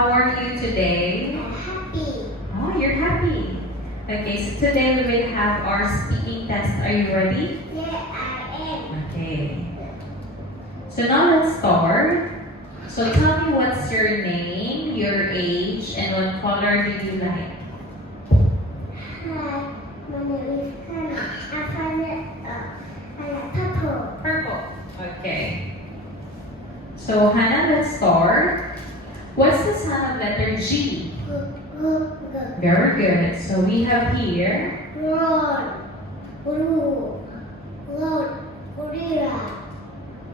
How are you today? I'm happy. Oh, you're happy. Okay, so today we will have our speaking test. Are you ready? Yeah, I am. Okay. So now let's start. So tell me what's your name, your age, and what color do you like? Hi, my name is Hannah. I like purple. Purple. Okay. So Hannah, let's start. What's the sound of letter G? Very good. So we have here Road, blue, road, gorilla,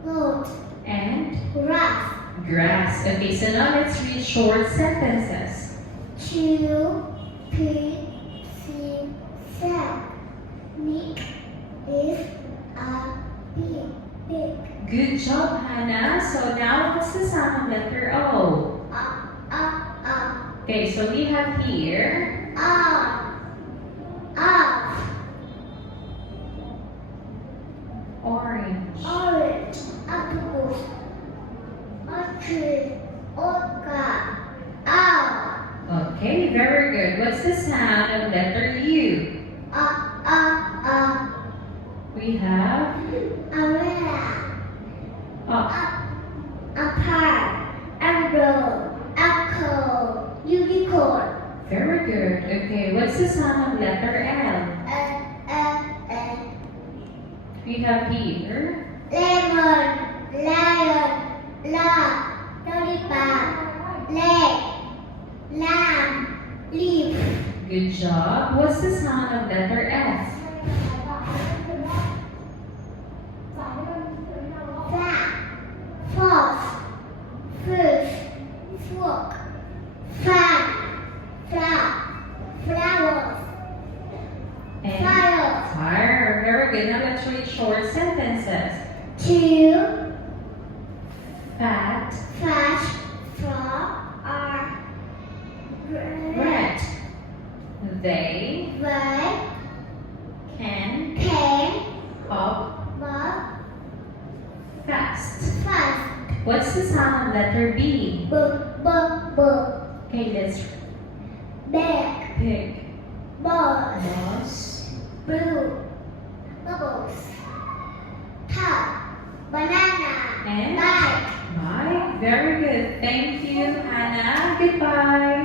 road, and grass. grass. Okay, so now let's read short sentences. Two, P, C, set. Nick is a big. Good job, Hannah. So now what's the sound of letter O? Okay, so we have here orange. Orange, octopus, orchid, orca, owl, Okay, very good. What's the sound of letter U? We have umbrella, up. apart, umbrella, apple, unicorn, Very good. Okay, what's the sound of letter L? We have here lemon, lion, lamb, lollipop, leg, lamb, leaf, good job. What's the sound of letter F? flat, false, fish, fork, fan, flowers, And fire. fire. Very good. Now let's read short sentences. Two, Fat, flash, frog, are red. They red, can pen, hop bug, fast. fast, What's the sound of letter B? book, Okay, let's bag, pick ball, boss. blue, bubbles, top, banana, And bike. bye. Very good. Thank you, Hannah. Goodbye.